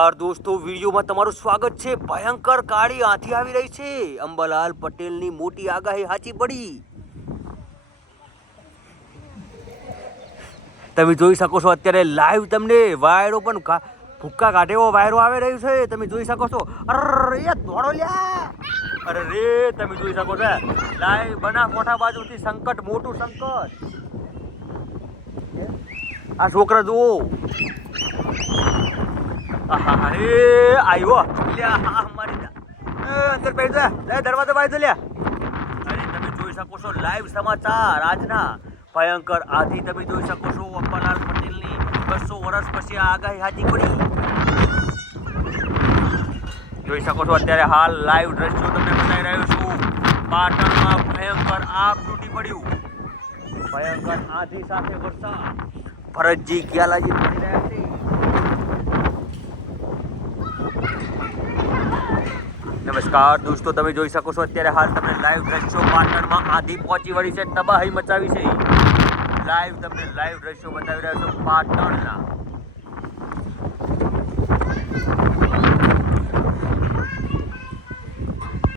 દોસ્તો વિડીયોમાં તમારું સ્વાગત છે। ભયંકર કાળી આંધી આવી રહી છે। અંબાલાલ પટેલની મોટી આગાહી સાચી પડી। તમે જોઈ શકો છો અત્યારે લાઈવ તમને વાયરો પણ ભૂક્કા કાઢે એવો વાયરો આવી રહ્યો છે। તમે જોઈ શકો છો। અરે એ દોડો લ્યા। અરે રે તમે જોઈ શકો છો લાઈવ બનાસકાંઠા બાજુથી સંકટ, મોટું સંકટ। આ છોકરા જુઓ। આવ્યો અંદર બેઠ જા, દરવાજો બાંધી દે લ્યા। અરે તમે જોઈ શકો છો લાઈવ સમાચાર આજના ભયંકર આધી તમે જોઈ શકો છો। અંબાલાલ પટેલની 200 વર્ષ પછી આ આગાહી સાચી પડી। જોઈ શકો છો અત્યારે હાલ લાઈવ દ્રશ્યો તમને બતાવી રહ્યો છું। પાટણમાં ભયંકર આગ તૂટી પડ્યું। ભયંકર આધી સાથે વરસાદ। ભરતજી ગ્યાલાજી પડી રહ્યા છે। નમસ્કાર દોસ્તો, તમે જોઈ શકો છો અત્યારે હાલ તમને લાઈવ દ્રશ્યો પાટણમાં આંધી પહોંચી વળી છે, તબાહી મચાવી છે। લાઈવ તમને લાઈવ દ્રશ્યો બતાવી રહ્યા છો પાટણના।